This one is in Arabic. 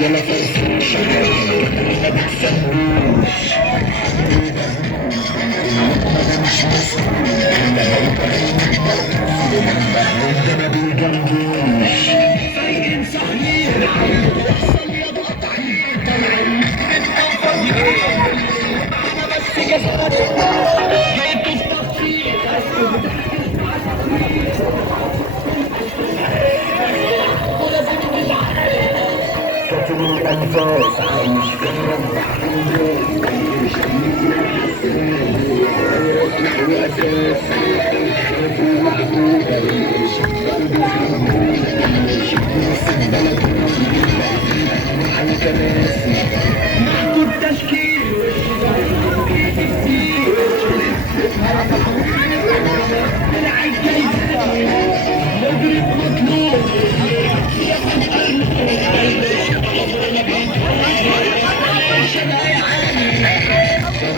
يلا فرفوش ما بتسموش انا مش مسؤول انا ده ما بيجنبوش فايقين صحيح وصل يا بقطعين طالعين انا بس جسدي جيت في تفصيل كتب الأنفاس عايش في مربع محمود تشكيل العيد مضرب مطلوب شباب عالي